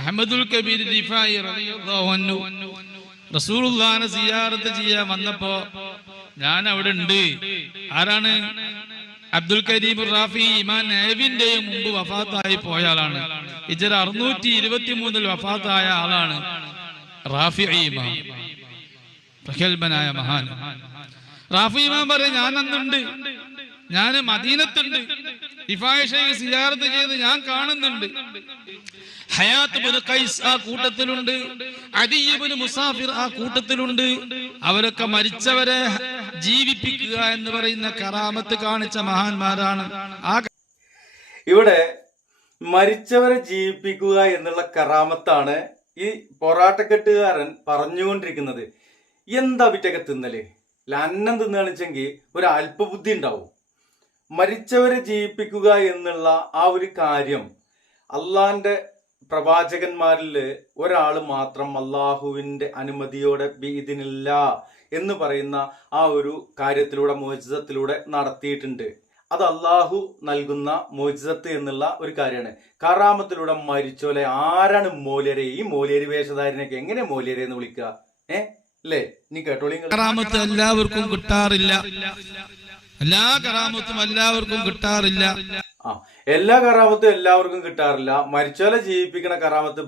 അഹ്മദുൽ കബീർ റിഫായി റളിയല്ലാഹു അൻഹു റസൂലുള്ളാഹിനെ സിയാറത്ത് ചെയ്യാൻ വന്നപ്പോ ഞാൻ അവിടെ ഉണ്ട്. ആരാണ്? അബ്ദുൽ കരീം റാഫി ഇമാം നബിന്റെ മുമ്പ് വഫാത്തായി പോയ ആളാണ്. ഹിജ്റ 623 വഫാത്തായ ആളാണ് റാഫി ഇമാം, പ്രഗൽഭനായ മഹാൻ. റാഫി ഇമാം പറയും, ഞാൻ അന്നുണ്ട്, ഞാൻ മദീനത്തുണ്ട്, റിഫായി ശൈഖ് സിയാറത്ത് ചെയ്ത് ഞാൻ കാണുന്നുണ്ട്. ഹയാത്ത് ഇബ്നു ഖൈസ് ആ കൂട്ടത്തിലുണ്ട്, അദി ഇബ്നു മുസാഫിർ ആ കൂട്ടത്തിലുണ്ട്. അവരൊക്കെ മരിച്ചവരെ ജീവിപ്പിക്കുക എന്ന് പറയുന്ന കറാമത്ത് കാണിച്ച മഹാന്മാരാണ്. ഇവിടെ മരിച്ചവരെ ജീവിപ്പിക്കുക എന്നുള്ള കറാമത്താണ് ഈ പൊറാട്ടക്കെട്ടുകാരൻ പറഞ്ഞുകൊണ്ടിരിക്കുന്നത്. എന്താ വിറ്റൊക്കെ തിന്നല്? അന്നം തിന്നാണെച്ചെങ്കിൽ ഒരു അല്പബുദ്ധി ഉണ്ടാവും. മരിച്ചവരെ ജീവിപ്പിക്കുക എന്നുള്ള ആ ഒരു കാര്യം അള്ളാന്റെ പ്രവാചകന്മാരിൽ ഒരാൾ മാത്രം അള്ളാഹുവിന്റെ അനുമതിയോടെ ബിഇദ്നില്ല എന്ന് പറയുന്ന ആ ഒരു കാര്യത്തിലൂടെ മോചിതത്തിലൂടെ നടത്തിയിട്ടുണ്ട്. അത് അള്ളാഹു നൽകുന്ന മോചിതത്ത് എന്നുള്ള ഒരു കാര്യമാണ്. കറാമത്തിലൂടെ മരിച്ചോലെ ആരാണ് മോലേരെ? ഈ മോലേരി വേഷധാരനൊക്കെ എങ്ങനെ മോലേരെ എന്ന് വിളിക്കുക? അല്ലേ? നീ കേട്ടോളി. കറാമത്ത് എല്ലാവർക്കും കിട്ടാറില്ല, എല്ലാ കറാമത്തും എല്ലാവർക്കും കിട്ടാറില്ല. എല്ലാ കറാമത്തും എല്ലാവർക്കും കിട്ടാറില്ല. മരിച്ചോലെ ജീവിപ്പിക്കണ കറാമത്ത്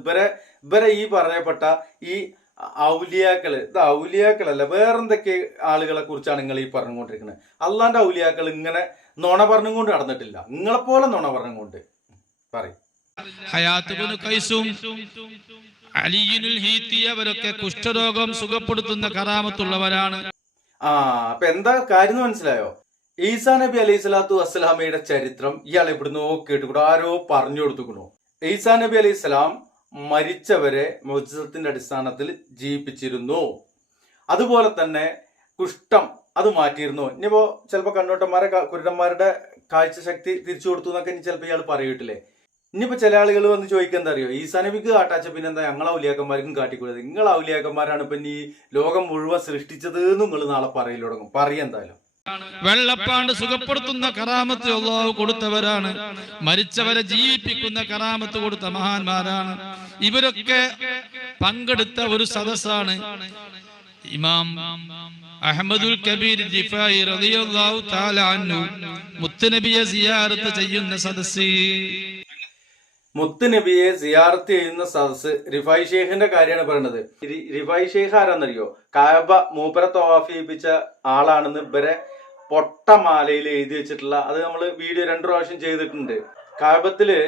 ഇവരെ ഈ പറയപ്പെട്ട ഈ ഔലിയാക്കള്, ഇത് ഔലിയാക്കളല്ല, വേറെന്തൊക്കെ ആളുകളെ കുറിച്ചാണ് നിങ്ങൾ ഈ പറഞ്ഞുകൊണ്ടിരിക്കുന്നത്. അള്ളാന്റെ ഔലിയാക്കൾ ഇങ്ങനെ നുണ പറഞ്ഞുകൊണ്ട് നടന്നിട്ടില്ല. നിങ്ങളെപ്പോലെ നുണ പറഞ്ഞുകൊണ്ട് പറയും. അവരൊക്കെ കുഷ്ഠരോഗം സുഖപ്പെടുത്തുന്ന കറാമത്തുള്ളവരാണ്. അപ്പൊ എന്താ കാര്യം മനസ്സിലായോ? ഈസാ നബി അലൈഹി സ്വലാത്തു വസ്സലാമയുടെ ചരിത്രം ഇയാൾ എവിടുന്നോ കേട്ടുകൂടോ, ആരോ പറഞ്ഞു കൊടുത്തുക്കണോ. ഈസാ നബി അലൈഹി സ്വലാം മരിച്ചവരെ മോചിതത്തിന്റെ അടിസ്ഥാനത്തിൽ ജീവിപ്പിച്ചിരുന്നു. അതുപോലെ തന്നെ കുഷ്ഠം അത് മാറ്റിയിരുന്നു. ഇനിയിപ്പോ ചിലപ്പോ കണ്ണോട്ടന്മാരെ കുരുടന്മാരുടെ കാഴ്ച ശക്തി തിരിച്ചു കൊടുത്തു എന്നൊക്കെ ഇനി ചിലപ്പോ ഇയാൾ പറയൂട്ടില്ലേ. ഇനിയിപ്പോ ചില ആളുകൾ വന്ന് ചോദിക്കാൻ എന്താ അറിയോ, ഈസാ നബിക്ക് കാട്ടാച്ച പിന്നെന്താ ഞങ്ങളെ ഔലിയാക്കന്മാർക്കും കാട്ടിക്കൊടുത്തത്? നിങ്ങൾ ഔലിയാക്കന്മാരാണ് ഇപ്പൊ ഈ ലോകം മുഴുവൻ സൃഷ്ടിച്ചത് എന്ന് നിങ്ങൾ നാളെ പറയൽ തുടങ്ങും. പറയാൻ വെള്ളപ്പാണ്ട് സുഖപ്പെടുത്തുന്ന കറാമത്ത് അല്ലാഹു കൊടുത്തവരാണ്. മരിച്ചവരെ ജീവിപ്പിക്കുന്ന കറാമത്ത് കൊടുത്ത മഹാന്മാരാണ്. ഇവരൊക്കെ പങ്കെടുത്ത ഒരു സദസ്സാണ് ഇമാം അഹ്മദുൽ കബീർ റിഫായി റളിയല്ലാഹു തആല അൻഹു മുത്തുനബിയെ സിയാറത്ത് ചെയ്യുന്ന സദസ്സ്. മുത്തുനബിയെ സിയാറത്ത് ചെയ്യുന്ന സദസ്സ് റിഫായി ഷെയ്ഖിന്റെ കാര്യമാണ് പറയുന്നത്. റിഫായി ഷെയ്ഖ് ആരാന്നറിയോ? കഅബ മൂപ്പരെ തവാഫ് ചെയ്യിപ്പിച്ച ആളാണെന്ന് ഇവരെ പൊട്ടമാലയിൽ എഴുതി വെച്ചിട്ടുള്ള, അത് നമ്മൾ വീഡിയോ 2 പ്രാവശ്യം ചെയ്തിട്ടുണ്ട്. കഅബത്തില്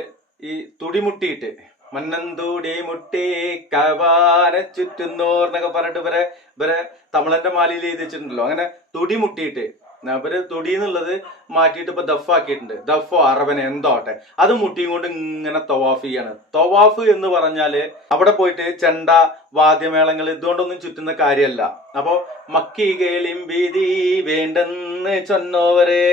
ഈ തുടിമുട്ടിയിട്ട് മന്നന്തൂടി മുട്ടി കഅബാനെ ചുറ്റുന്നോർ എന്നൊക്കെ പറഞ്ഞിട്ട് ഇവരെ തമിഴന്റെ മാലയിൽ എഴുതി വെച്ചിട്ടുണ്ടല്ലോ. അങ്ങനെ തുടിമുട്ടിയിട്ട് അവര് തുടി എന്നുള്ളത് മാറ്റിയിട്ട് ഇപ്പൊ ദഫാക്കിയിട്ടുണ്ട്. ദഫോ അറബന എന്തോട്ടെ അത് മുട്ടിയും കൊണ്ട് ഇങ്ങനെ തവാഫ് ചെയ്യാണ്. തവാഫ് എന്ന് പറഞ്ഞാല് അവിടെ പോയിട്ട് ചെണ്ട വാദ്യമേളങ്ങൾ ഇതുകൊണ്ടൊന്നും ചുറ്റുന്ന കാര്യമല്ല. അപ്പൊ മക്കി കേളിം ഭീതി വേണ്ടെന്ന് ചൊന്നോവരെ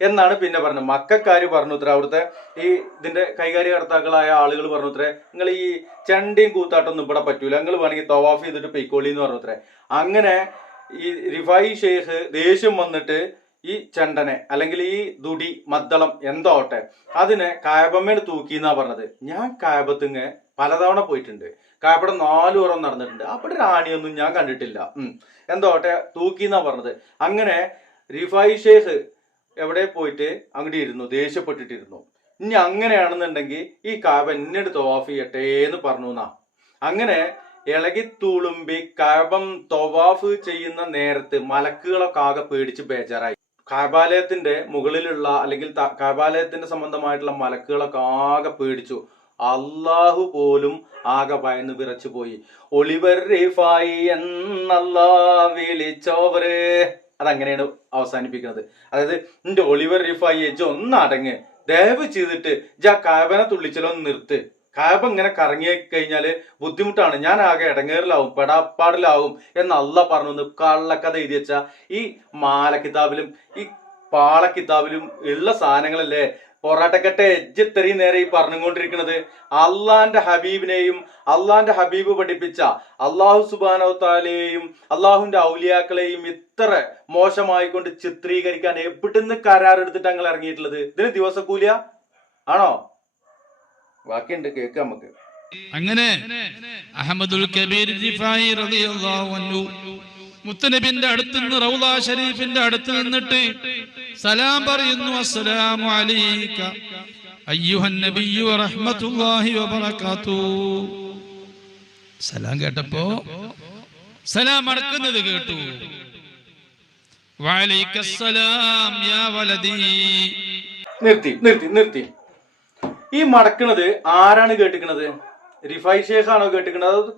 എന്നാണ് പിന്നെ പറഞ്ഞത്. മക്കാര് പറഞ്ഞു ഉത്തര, അവിടുത്തെ ഈ ഇതിന്റെ കൈകാര്യകർത്താക്കളായ ആളുകൾ പറഞ്ഞു ഉത്തരേ, നിങ്ങൾ ഈ ചെണ്ടയും കൂത്താട്ടൊന്നും ഇവിടെ പറ്റൂല, നിങ്ങൾ വേണമെങ്കിൽ തവാഫ് ചെയ്തിട്ട് പെയ്ക്കോളി എന്ന് പറഞ്ഞു ഉത്തരേ. അങ്ങനെ ഈ റിഫായി ഷെയ്ഖ് ദേഷ്യം വന്നിട്ട് ഈ ചെണ്ടനെ അല്ലെങ്കിൽ ഈ ദുടി മദ്ദളം എന്തോട്ടെ അതിനെ കായബമ്മേട് തൂക്കി എന്നാ പറഞ്ഞത്. ഞാൻ കായബത്തിങ്ങ് പലതവണ പോയിട്ടുണ്ട്, കായബടെ 4 ഉറം നടന്നിട്ടുണ്ട്, അവിടെ റാണിയൊന്നും ഞാൻ കണ്ടിട്ടില്ല. എന്തോട്ടെ തൂക്കി എന്നാ പറഞ്ഞത്. അങ്ങനെ റിഫായി ഷെയ്ഖ് എവിടെ പോയിട്ട് അങ്ങോട്ട് ഇരുന്നു, ദേഷ്യപ്പെട്ടിട്ടിരുന്നു. ഇനി അങ്ങനെയാണെന്നുണ്ടെങ്കിൽ ഈ കായബ എന്നോട് തവാഫ് ചെയ്യട്ടെ എന്ന് പറഞ്ഞു എന്നാ. അങ്ങനെ ഇളകിത്തൂളുമ്പി കഅബം തവാഫ് ചെയ്യുന്ന നേരത്ത് മലക്കുകളൊക്കെ ആകെ പേടിച്ച് ബേജാറായി. കഅബാലയത്തിന്റെ മുകളിലുള്ള അല്ലെങ്കിൽ കഅബാലയത്തിന്റെ സംബന്ധമായിട്ടുള്ള മലക്കുകളൊക്കെ ആകെ പേടിച്ചു. അള്ളാഹു പോലും ആകെ ഭയന്ന് വിറച്ചു പോയി. ഒളിവർ റിഫായി എന്നല്ലാ വിളിച്ചോവര്, അതങ്ങനെയാണ് അവസാനിപ്പിക്കുന്നത്. അതായത് എന്റെ ഒളിവർ റിഫായി ഒന്നടങ്ങ്, ദയവ് ചെയ്തിട്ട് കഅബനെ തുള്ളിച്ചലോ നിർത്ത്. കഅബ ഇങ്ങനെ കറങ്ങി കഴിഞ്ഞാല് ബുദ്ധിമുട്ടാണ്, ഞാൻ ആകെ ഇടങ്ങേറിലാവും, പെടാപ്പാടിലാവും എന്ന് അള്ളാഹ് പറഞ്ഞു. കള്ളക്കഥ എഴുതി വെച്ച ഈ മാല കിതാബിലും ഈ പാള കിതാബിലും ഉള്ള സാധനങ്ങളല്ലേ പൊറാട്ടക്കെട്ടെ ഇത്രയും നേരെ ഈ പറഞ്ഞുകൊണ്ടിരിക്കുന്നത്. അള്ളാന്റെ ഹബീബിനെയും അള്ളാന്റെ ഹബീബ് പഠിപ്പിച്ച അള്ളാഹു സുബ്ഹാനഹു തആലയെയും അള്ളാഹുവിന്റെ ഔലിയാക്കളെയും ഇത്ര മോശമായിക്കൊണ്ട് ചിത്രീകരിക്കാൻ എവിടുന്ന് കരാറെടുത്തിട്ട് ഞങ്ങൾ ഇറങ്ങിയിട്ടുള്ളത്? ഇതിന് ദിവസക്കൂലിയ ആണോ? ബാക്കിയുണ്ട്, കേൾക്കാം നമുക്ക്. അങ്ങനെ അഹമ്മദുൽ കബീർ റിഫായി റളിയല്ലാഹു അൻഹു മുത്തനബിന്റെ അടുത്ത് നിന്ന് റൗള ഷരീഫിന്റെ അടുത്ത് നിന്നിട്ട് സലാം പറയുന്നു. അസ്സലാമു അലൈക അയ്യുഹൻ നബിയ്യു വറഹ്മത്തുള്ളാഹി വബറകാതുഹു. സലാം കേട്ടപ്പോ സലാം അടക്കുന്നത് കേട്ടു. വഅലൈക്കസ്സലാം യാ വലദി. നിർത്തി. ഈ മടക്കണത് ആരാണ് കേട്ടിക്കണത്? റിഫായി ഷേഖാണോ കേട്ടിക്കണത്? അത്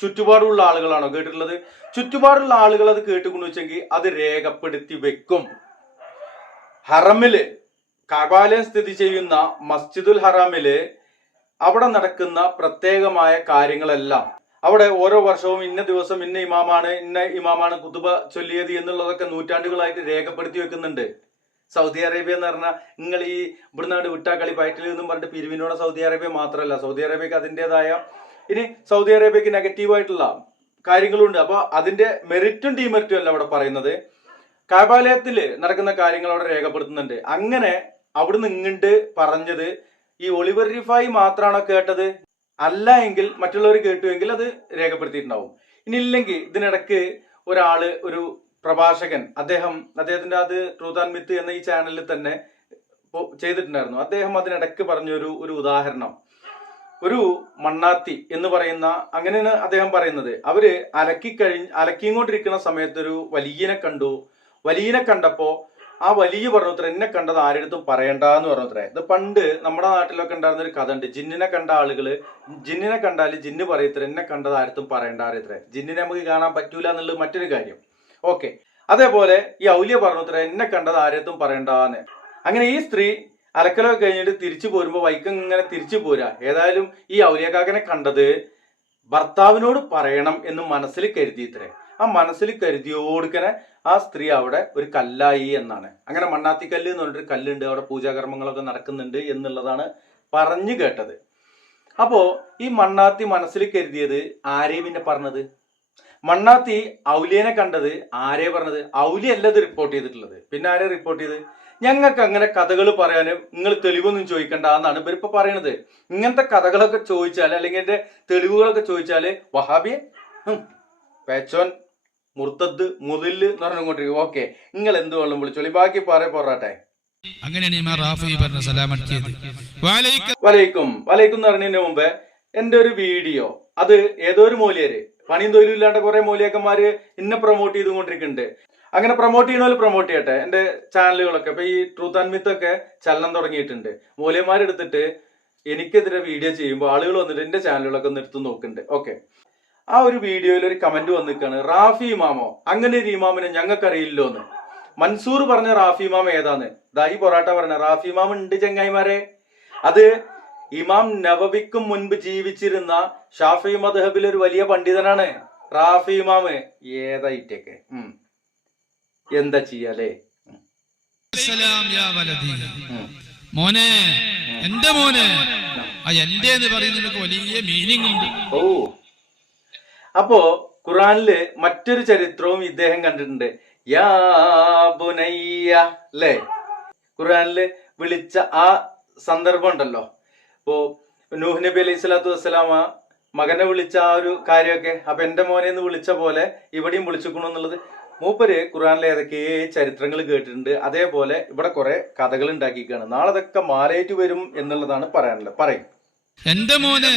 ചുറ്റുപാടുള്ള ആളുകളാണോ കേട്ടിട്ടുള്ളത്? ചുറ്റുപാടുള്ള ആളുകൾ അത് കേട്ടുകൊണ്ട് വെച്ചെങ്കിൽ അത് രേഖപ്പെടുത്തി വെക്കും. ഹറമില് കഅബാലയം സ്ഥിതി ചെയ്യുന്ന മസ്ജിദുൽ ഹറാമില് അവിടെ നടക്കുന്ന പ്രത്യേകമായ കാര്യങ്ങളെല്ലാം അവിടെ ഓരോ വർഷവും ഇന്ന ദിവസം ഇന്ന ഇമാമാണ് കുതുബ ചൊല്ലിയത് എന്നുള്ളതൊക്കെ നൂറ്റാണ്ടുകളായിട്ട് രേഖപ്പെടുത്തി വെക്കുന്നുണ്ട്. സൗദി അറേബ്യ എന്ന് പറഞ്ഞാൽ നിങ്ങൾ ഈ ഇവിടുന്നാട് വിട്ടാക്കളി പയറ്റിൽ നിന്നും പറഞ്ഞിട്ട് പിരിവിനോടെ സൗദി അറേബ്യ മാത്രമല്ല, സൗദി അറേബ്യക്ക് അതിൻ്റെതായ ഇനി സൗദി അറേബ്യക്ക് നെഗറ്റീവായിട്ടുള്ള കാര്യങ്ങളുണ്ട്. അപ്പൊ അതിന്റെ മെറിറ്റും ഡിമെറിറ്റും അല്ല അവിടെ പറയുന്നത്. കഅബാലയത്തിൽ നടക്കുന്ന കാര്യങ്ങൾ അവിടെ രേഖപ്പെടുത്തുന്നുണ്ട്. അങ്ങനെ അവിടുന്ന് ഇങ്ങോട്ട് പറഞ്ഞത് ഈ ഒളിവർ റിഫായി മാത്രമാണോ കേട്ടത്? അല്ല എങ്കിൽ മറ്റുള്ളവർ കേട്ടുവെങ്കിൽ അത് രേഖപ്പെടുത്തിയിട്ടുണ്ടാവും. ഇനി ഇല്ലെങ്കിൽ ഇതിനിടക്ക് ഒരു പ്രഭാഷകൻ അദ്ദേഹത്തിന്റെ അത് ട്രൂത്ത് ആൻഡ് മിത്ത് എന്ന ഈ ചാനലിൽ തന്നെ ചെയ്തിട്ടുണ്ടായിരുന്നു. അദ്ദേഹം അതിനിടക്ക് പറഞ്ഞൊരു ഉദാഹരണം, ഒരു മണ്ണാത്തി എന്ന് പറയുന്ന, അങ്ങനെയാണ് അദ്ദേഹം പറയുന്നത്. അവര് അലക്കിക്കൊണ്ടിരിക്കുന്ന സമയത്ത് ഒരു വലിയനെ കണ്ടു. വലിയനെ കണ്ടപ്പോ ആ വലിയ പറഞ്ഞത്ര എന്നെ കണ്ടത് ആരെടുത്തും പറയണ്ടെന്ന് പറഞ്ഞത്രേ. ഇത് പണ്ട് നമ്മുടെ നാട്ടിലൊക്കെ ഉണ്ടായിരുന്ന ഒരു കഥ ഉണ്ട്. ജിന്നിനെ കണ്ട ആളുകള് ജിന്നിനെ കണ്ടാല് ജിന്ന് പറയത്ര എന്നെ കണ്ടത് ആരത്തും പറയണ്ടാരത്രേ. ജിന്നിനെ നമുക്ക് കാണാൻ പറ്റൂല എന്നുള്ളത് മറ്റൊരു കാര്യം. ഓക്കെ, അതേപോലെ ഈ ഔലിയ പറഞ്ഞത്ര എന്നെ കണ്ടത് ആരത്തും പറയണ്ടാന്ന്. അങ്ങനെ ഈ സ്ത്രീ അലക്കലൊക്കെ കഴിഞ്ഞിട്ട് തിരിച്ചു പോരുമ്പോ വൈക്കം ഇങ്ങനെ തിരിച്ചു പോരാ. ഏതായാലും ഈ ഔലിയക്കാക്കനെ കണ്ടത് ഭർത്താവിനോട് പറയണം എന്ന് മനസ്സിൽ കരുതിയിത്രേ. ആ മനസ്സിൽ കരുതിയോടുക്കനെ ആ സ്ത്രീ അവിടെ ഒരു കല്ലായി എന്നാണ്. അങ്ങനെ മണ്ണാത്തിക്കല്ല് എന്ന് പറഞ്ഞിട്ട് കല്ലുണ്ട്, അവിടെ പൂജാകർമ്മങ്ങളൊക്കെ നടക്കുന്നുണ്ട് എന്നുള്ളതാണ് പറഞ്ഞു കേട്ടത്. അപ്പോ ഈ മണ്ണാത്തി മനസ്സിൽ കരുതിയത് ആരേ പിന്നെ പറഞ്ഞത്? മണ്ണാത്തി ഔലിയനെ കണ്ടത് ആരേ പറഞ്ഞത്? ഔലിയല്ല ഇത് റിപ്പോർട്ട് ചെയ്തിട്ടുള്ളത്. പിന്നെ ആരെ റിപ്പോർട്ട് ചെയ്ത്? ഞങ്ങൾക്ക് അങ്ങനെ കഥകൾ പറയാനും നിങ്ങൾ തെളിവൊന്നും ചോദിക്കണ്ട എന്നാണ് ഇവരിപ്പോ പറയണത്. ഇങ്ങനത്തെ കഥകളൊക്കെ ചോദിച്ചാല് അല്ലെങ്കിൽ എന്റെ തെളിവുകളൊക്കെ ചോദിച്ചാല് വഹാബിയെ പേച്ചോൻ മുർത്തദ് മുതില് എന്ന് പറഞ്ഞുകൊണ്ടിരിക്കും. ഓക്കെ, നിങ്ങൾ എന്ത് വേണം വിളിച്ചോളി, ബാക്കി പോരാട്ടെ. വലൈക്കും എന്ന് പറഞ്ഞതിന് മുമ്പേ എന്റെ ഒരു വീഡിയോ, അത് ഏതോ ഒരു മൂല്യര് പണിയും തൊഴിലും ഇല്ലാണ്ട് കുറെ മൂല്യക്കന്മാര് എന്നെ പ്രൊമോട്ട് ചെയ്തുകൊണ്ടിരിക്കുന്നുണ്ട്. അങ്ങനെ പ്രൊമോട്ട് ചെയ്യണ പ്രൊമോട്ട് ചെയ്യട്ടെ. എന്റെ ചാനലുകളൊക്കെ ഇപ്പൊ ഈ ട്രൂത്ത് ആൻഡ് മിത്ത് ഒക്കെ ചലനം തുടങ്ങിയിട്ടുണ്ട്. മൂല്യന്മാരെടുത്തിട്ട് എനിക്കെതിരെ വീഡിയോ ചെയ്യുമ്പോൾ ആളുകൾ വന്നിട്ട് എന്റെ ചാനലുകളൊക്കെ ഒന്ന് എടുത്ത് നോക്കുന്നുണ്ട്. ഓക്കെ, ആ ഒരു വീഡിയോയിൽ ഒരു കമന്റ് വന്നിക്കാണ്, റാഫി ഇമാമോ, അങ്ങനെ ഒരു ഇമാമിനെ ഞങ്ങൾക്കറിയില്ലോ എന്ന്. മൻസൂർ പറഞ്ഞ റാഫി ഇമാം ഏതാന്ന്? ദായി പൊറാട്ട പറഞ്ഞ റാഫി ഇമാം ഉണ്ട് ചങ്ങായിമാരെ. അത് ഇമാം നവവിക്കും മുൻപ് ജീവിച്ചിരുന്ന ഷാഫി മദ്ഹബിൽ ഒരു വലിയ പണ്ഡിതനാണ് റാഫി ഇമാം. ഏതായിട്ടൊക്കെ എന്താ ചെയ്യാലേ? മോനെ, എന്റെ മോനെ, എന്റെ എന്ന് പറയുന്നതിനൊക്കെ വലിയ മീനിങ് ഉണ്ട്. ഓ, അപ്പോ ഖുറാനില് മറ്റൊരു ചരിത്രവും ഇദ്ദേഹം കണ്ടിട്ടുണ്ട്. യാ ബുനയ്യ അല്ലേ? ഖുറാനില് വിളിച്ച ആ സന്ദർഭം ഉണ്ടല്ലോ. ഇപ്പോ നൂഹ് നബി അലൈഹി സ്വലാത്തു വസ്സലാമ മകനെ വിളിച്ച ആ ഒരു കാര്യമൊക്കെ, അപ്പൊ എന്റെ മോനെ എന്ന് വിളിച്ച പോലെ ഇവിടെയും വിളിച്ചിക്കണു എന്നുള്ളത് മൂപ്പര് ഖുറാനിലെ ഏതൊക്കെ ചരിത്രങ്ങൾ കേട്ടിട്ടുണ്ട്. അതേപോലെ ഇവിടെ കുറെ കഥകൾ ഉണ്ടാക്കിക്കാണ്. നാളെ അതൊക്കെ മാലേറ്റ് വരും എന്നുള്ളതാണ് പറയാനുള്ളത്. പറയും എന്റെ മോനെ.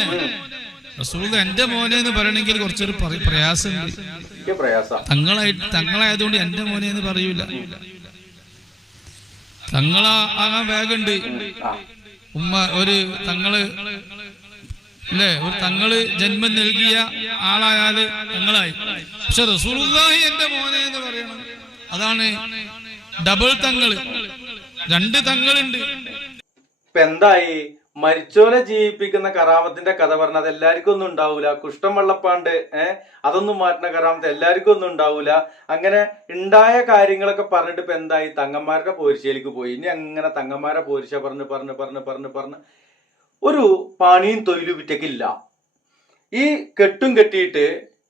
എന്റെ മോനെ എന്ന് പറയണമെങ്കിൽ കുറച്ചൊരു പ്രയാസമുണ്ട്. തങ്ങളായതുകൊണ്ട് എന്റെ മോനെ എന്ന് പറയൂല. തങ്ങളാകാൻ വേഗമുണ്ട്. ഉമ്മ ഒരു തങ്ങള് അല്ലേ, ഒരു തങ്ങള് ജന്മം നൽകിയ ആളായാല് തങ്ങളായി. പക്ഷെ റസൂലുള്ളാഹി എന്റെ മോനെ എന്ന് പറയണം. അതാണ് ഡബിൾ തങ്ങള്, രണ്ട് തങ്ങളുണ്ട്. ഇപ്പൊ എന്തായി? മരിച്ചോലെ ജീവിപ്പിക്കുന്ന കറാമത്തിന്റെ കഥ പറഞ്ഞ അത് എല്ലാവർക്കും ഒന്നും ഉണ്ടാവൂല. കുഷ്ഠം വെള്ളപ്പാണ്ട് അതൊന്നും മാറ്റുന്ന കറാമത്ത് എല്ലാവർക്കും ഒന്നും ഉണ്ടാവൂല. അങ്ങനെ ഉണ്ടായ കാര്യങ്ങളൊക്കെ പറഞ്ഞിട്ട് ഇപ്പൊ എന്തായി? തങ്ങന്മാരുടെ പോരിശയിലേക്ക് പോയി. ഇനി അങ്ങനെ തങ്ങന്മാരെ പോരിശ പറഞ്ഞ് ഒരു പണിയും തൊഴിലും വിറ്റക്കില്ല. ഈ കെട്ടും കെട്ടിയിട്ട്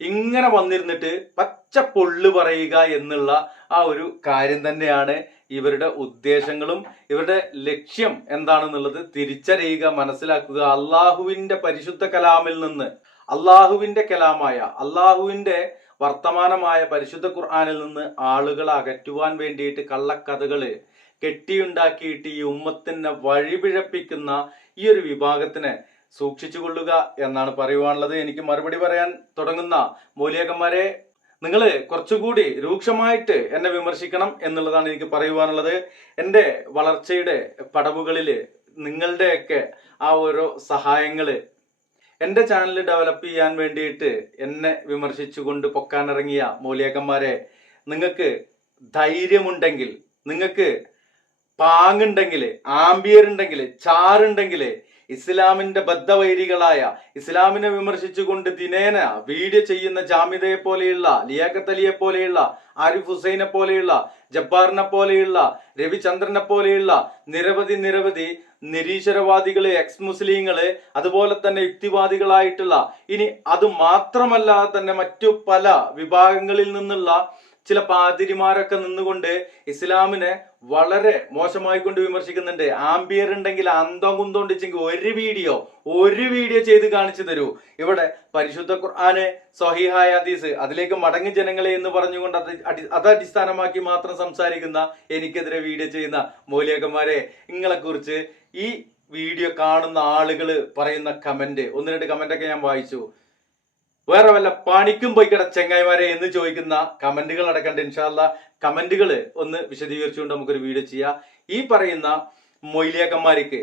ഇങ്ങനെ വന്നിരുന്നിട്ട് പച്ച പൊള്ളു പറയുക എന്നുള്ള ആ ഒരു കാര്യം തന്നെയാണ് ഇവരുടെ ഉദ്ദേശങ്ങളും ഇവരുടെ ലക്ഷ്യം എന്താണെന്നുള്ളത് തിരിച്ചറിയുക, മനസ്സിലാക്കുക. അള്ളാഹുവിന്റെ പരിശുദ്ധ കലാമിൽ നിന്ന്, അള്ളാഹുവിന്റെ കലാമായ അള്ളാഹുവിന്റെ വർത്തമാനമായ പരിശുദ്ധ ഖുർആനിൽ നിന്ന് ആളുകളെ അകറ്റുവാൻ വേണ്ടിയിട്ട് കള്ളക്കഥകള് കെട്ടിയുണ്ടാക്കിയിട്ട് ഈ ഉമ്മത്തിനെ വഴിപിഴപ്പിക്കുന്ന ഈ ഒരു വിഭാഗത്തിനെ സൂക്ഷിച്ചുകൊള്ളുക എന്നാണ് പറയുവാനുള്ളത്. എനിക്ക് മറുപടി പറയാൻ തുടങ്ങുന്ന മൗലിയാക്കന്മാരെ, നിങ്ങൾ കുറച്ചുകൂടി രൂക്ഷമായിട്ട് എന്നെ വിമർശിക്കണം എന്നുള്ളതാണ് എനിക്ക് പറയുവാനുള്ളത്. എൻ്റെ വളർച്ചയുടെ പടവുകളിൽ നിങ്ങളുടെയൊക്കെ ആ ഓരോ സഹായങ്ങള് എൻ്റെ ചാനൽ ഡെവലപ്പ് ചെയ്യാൻ വേണ്ടിയിട്ട് എന്നെ വിമർശിച്ചുകൊണ്ട് പൊക്കാനിറങ്ങിയ മൗലിയാക്കന്മാരെ, നിങ്ങൾക്ക് ധൈര്യമുണ്ടെങ്കിൽ, നിങ്ങൾക്ക് പാങ്ങുണ്ടെങ്കിൽ, ആംബിയർ ഉണ്ടെങ്കിൽ, ചാറുണ്ടെങ്കിൽ, ഇസ്ലാമിന്റെ ബദ്ധവൈരികളായ, ഇസ്ലാമിനെ വിമർശിച്ചുകൊണ്ട് ദിനേന വീഡിയോ ചെയ്യുന്ന ജാമിദയെ പോലെയുള്ള, ലിയാഖത്ത് അലിയെ പോലെയുള്ള, ആരിഫ് ഹുസൈനെ പോലെയുള്ള, ജബ്ബാറിനെ പോലെയുള്ള, രവിചന്ദ്രനെ പോലെയുള്ള നിരവധി നിരീശ്വരവാദികള്, എക്സ് മുസ്ലിങ്ങള്, അതുപോലെ തന്നെ യുക്തിവാദികളായിട്ടുള്ള, ഇനി അത് മാത്രമല്ലാതെ തന്നെ മറ്റു പല വിഭാഗങ്ങളിൽ നിന്നുള്ള ചില പാതിരിമാരൊക്കെ നിന്നുകൊണ്ട് ഇസ്ലാമിനെ വളരെ മോശമായിക്കൊണ്ട് വിമർശിക്കുന്നുണ്ട്. ആംബിയർ ഉണ്ടെങ്കിൽ അന്തം കുന്തോണ്ടിച്ചെങ്കിൽ ഒരു വീഡിയോ ചെയ്ത് കാണിച്ചു തരൂ. ഇവിടെ പരിശുദ്ധ ഖുർആന്, സ്വഹീഹായ ഹദീസ്, അതിലേക്ക് മടങ്ങി ജനങ്ങളെ എന്ന് പറഞ്ഞുകൊണ്ട് അത് അടിസ്ഥാനമാക്കി മാത്രം സംസാരിക്കുന്ന എനിക്കെതിരെ വീഡിയോ ചെയ്യുന്ന മൗലിയാക്കന്മാരെ, നിങ്ങളെ കുറിച്ച് ഈ വീഡിയോ കാണുന്ന ആളുകള് പറയുന്ന കമന്റ്, 1-2 കമന്റൊക്കെ ഞാൻ വായിച്ചു. വേറെ വല്ല പണിക്കും പോയി കിട ചെങ്ങായിമാരെ എന്ന് ചോദിക്കുന്ന കമന്റുകൾ അടക്കണ്ട്. ഇൻഷാല്ലാ കമന്റുകൾ ഒന്ന് വിശദീകരിച്ചുകൊണ്ട് നമുക്കൊരു വീഡിയോ ചെയ്യാം. ഈ പറയുന്ന മൊയ്ലിയാക്കന്മാർക്ക്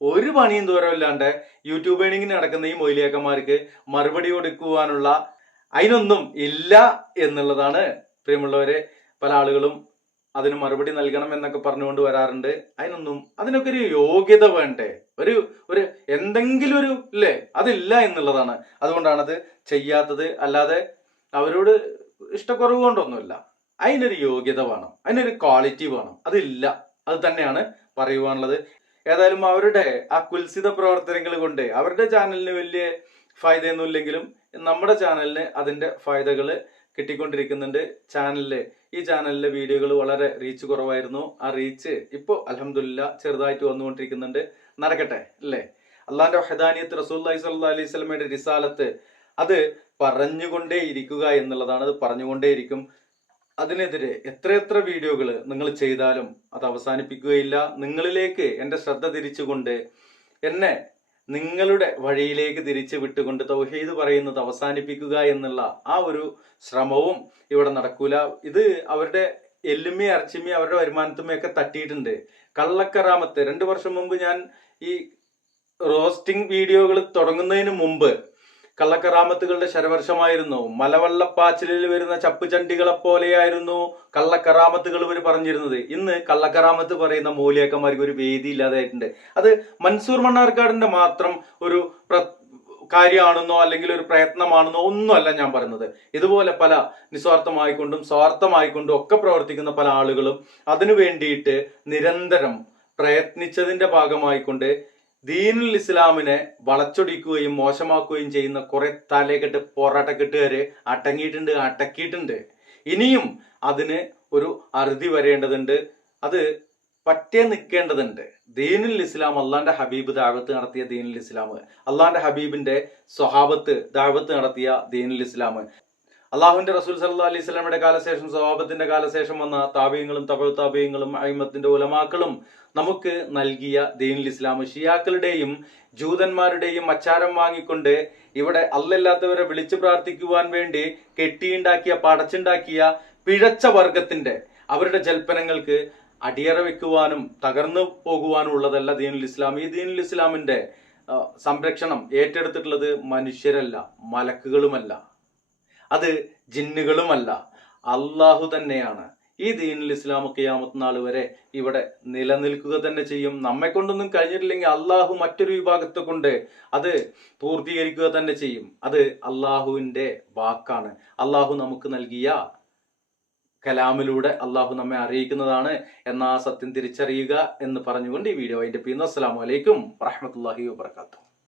ഒരു പണിയും ദൂരമില്ലാണ്ട് യൂട്യൂബ് ഏണിങ്ങിന് നടക്കുന്ന ഈ മൊയ്ലിയാക്കന്മാർക്ക് മറുപടി കൊടുക്കുവാനുള്ള അതിനൊന്നും ഇല്ല എന്നുള്ളതാണ് പ്രിയമുള്ളവരെ. പല ആളുകളും അതിന് മറുപടി നൽകണം എന്നൊക്കെ പറഞ്ഞുകൊണ്ട് വരാറുണ്ട്. അതിനൊക്കെ ഒരു യോഗ്യത വേണ്ടേ? ഒരു എന്തെങ്കിലും ഒരു ഇല്ലേ, അതില്ല എന്നുള്ളതാണ്. അതുകൊണ്ടാണ് അത് ചെയ്യാത്തത്. അല്ലാതെ അവരോട് ഇഷ്ടക്കുറവ് കൊണ്ടൊന്നുമില്ല. അതിനൊരു യോഗ്യത വേണം, അതിനൊരു ക്വാളിറ്റി വേണം. അതില്ല. അത് തന്നെയാണ് പറയുവാനുള്ളത്. ഏതായാലും അവരുടെ ആ കുൽസിത പ്രവർത്തനങ്ങൾ കൊണ്ട് അവരുടെ ചാനലിന് വലിയ ഫായ്ദയൊന്നും ഇല്ലെങ്കിലും നമ്മുടെ ചാനലിന് അതിന്റെ ഫായ്ദകള് കിട്ടിക്കൊണ്ടിരിക്കുന്നുണ്ട്. ഈ ചാനലിലെ വീഡിയോകൾ വളരെ റീച്ച് കുറവായിരുന്നു. ആ റീച്ച് ഇപ്പോൾ അൽഹംദുലില്ലാ ചെറുതായിട്ട് വന്നുകൊണ്ടിരിക്കുന്നുണ്ട്. നടക്കട്ടെ അല്ലേ? അള്ളാന്റെ വഹദാനിയത്ത്, റസൂലുള്ളാഹി സ്വല്ലല്ലാഹു അലൈഹി വസല്ലമയുടെ റിസാലത്ത്, അത് പറഞ്ഞുകൊണ്ടേ ഇരിക്കുക എന്നുള്ളതാണ്. അത് പറഞ്ഞുകൊണ്ടേയിരിക്കും. അതിനെതിരെ എത്ര വീഡിയോകൾ നിങ്ങൾ ചെയ്താലും അത് അവസാനിപ്പിക്കുകയില്ല. നിങ്ങളിലേക്ക് എൻ്റെ ശ്രദ്ധ തിരിച്ചുകൊണ്ട്, എന്നെ നിങ്ങളുടെ വഴിയിലേക്ക് തിരിച്ചു വിട്ടുകൊണ്ട് തൗഹീദ് പറയുന്നത് അവസാനിപ്പിക്കുക എന്നുള്ള ആ ഒരു ശ്രമവും ഇവിടെ നടക്കൂല. ഇത് അവരുടെ എല്ലുമ്മി അരച്ചിമ്മി അവരുടെ വരുമാനത്തുമ്മയൊക്കെ തട്ടിയിട്ടുണ്ട്. കള്ളക്കറാമത്ത് 2 വർഷം മുമ്പ് ഞാൻ ഈ റോസ്റ്റിംഗ് വീഡിയോകൾ തുടങ്ങുന്നതിന് മുമ്പ് കള്ളക്കറാമത്തുകളുടെ ശരവർഷമായിരുന്നു. മലവെള്ളപ്പാച്ചിലിൽ വരുന്ന ചപ്പുചണ്ടികളെ പോലെയായിരുന്നു കള്ളക്കറാമത്തുകൾ ഇവർ പറഞ്ഞിരുന്നത്. ഇന്ന് കള്ളക്കറാമത്ത് പറയുന്ന മൗലിയാക്കന്മാർക്ക് ഒരു വേദി ഇല്ലാതായിട്ടുണ്ട്. അത് മൻസൂർ മണ്ണാർക്കാടിന്റെ മാത്രം ഒരു കാര്യമാണെന്നോ അല്ലെങ്കിൽ ഒരു പ്രയത്നമാണെന്നോ ഒന്നുമല്ല ഞാൻ പറയുന്നത്. ഇതുപോലെ പല നിസ്വാർത്ഥമായിക്കൊണ്ടും സ്വാർത്ഥമായിക്കൊണ്ടും ഒക്കെ പ്രവർത്തിക്കുന്ന പല ആളുകളും അതിനു വേണ്ടിയിട്ട് നിരന്തരം പ്രയത്നിച്ചതിന്റെ ഭാഗമായിക്കൊണ്ട് ദീനുൽ ഇസ്ലാമിനെ വളച്ചൊടിക്കുകയും മോശമാക്കുകയും ചെയ്യുന്ന കുറെ തലകെട്ട് പോരാട്ടക്കെട്ടുകാര് അടക്കിയിട്ടുണ്ട്. ഇനിയും അതിന് ഒരു അറുതി വരേണ്ടതുണ്ട്. അത് പറ്റേ നിൽക്കേണ്ടതുണ്ട്. ദീനുൽ ഇസ്ലാം, അള്ളാന്റെ ഹബീബ് ദാവത്ത് നടത്തിയ ദീനുൽ ഇസ്ലാം, അള്ളാന്റെ ഹബീബിന്റെ സ്വഹാബത്ത് ദാവത്ത് നടത്തിയ ദീനുൽ ഇസ്ലാം, അള്ളാഹുവിന്റെ റസൂൽ സല്ലല്ലാഹു അലൈഹി വസല്ലമയുടെ കാലശേഷം സ്വഹാബത്തിന്റെ കാലശേഷം വന്ന താബീങ്ങളും താബീങ്ങളും അയിമത്തിന്റെ ഉലമാക്കളും നമുക്ക് നൽകിയ ദീനുൽ ഇസ്ലാം, ഷിയാക്കളുടെയും ജൂതന്മാരുടെയും അച്ചാരം വാങ്ങിക്കൊണ്ട് ഇവിടെ അല്ലല്ലാത്തവരെ വിളിച്ചു പ്രാർത്ഥിക്കുവാൻ വേണ്ടി കെട്ടിയുണ്ടാക്കിയ പടച്ചുണ്ടാക്കിയ പിഴച്ച വർഗത്തിന്റെ അവരുടെ ജൽപ്പനങ്ങൾക്ക് അടിയറ വെക്കുവാനും തകർന്നു പോകുവാനും ഉള്ളതല്ല ദീനുൽ ഇസ്ലാം. ഈ ദീനുൽ ഇസ്ലാമിന്റെ സംരക്ഷണം ഏറ്റെടുത്തിട്ടുള്ളത് മനുഷ്യരല്ല, മലക്കുകളുമല്ല, അത് ജിന്നുകളുമല്ല, അള്ളാഹു തന്നെയാണ്. ഈ ദീനുൽ ഇസ്ലാം ഖിയാമത്ത് നാൾ വരെ ഇവിടെ നിലനിൽക്കുക തന്നെ ചെയ്യും. നമ്മെ കൊണ്ടൊന്നും കഴിഞ്ഞിട്ടില്ലെങ്കിൽ അള്ളാഹു മറ്റൊരു വിഭാഗത്തെ കൊണ്ട് അത് പൂർത്തീകരിക്കുക തന്നെ ചെയ്യും. അത് അള്ളാഹുവിന്റെ വാക്കാണ്. അള്ളാഹു നമുക്ക് നൽകിയ കലാമിലൂടെ അള്ളാഹു നമ്മെ അറിയിക്കുന്നതാണ് എന്ന ആ സത്യം തിരിച്ചറിയുക എന്ന് പറഞ്ഞുകൊണ്ട് ഈ വീഡിയോ അതിന്റെ പിന്നു. അസ്സലാമു അലൈക്കും വറഹ്മത്തുള്ളാഹി വബറകാതുഹു.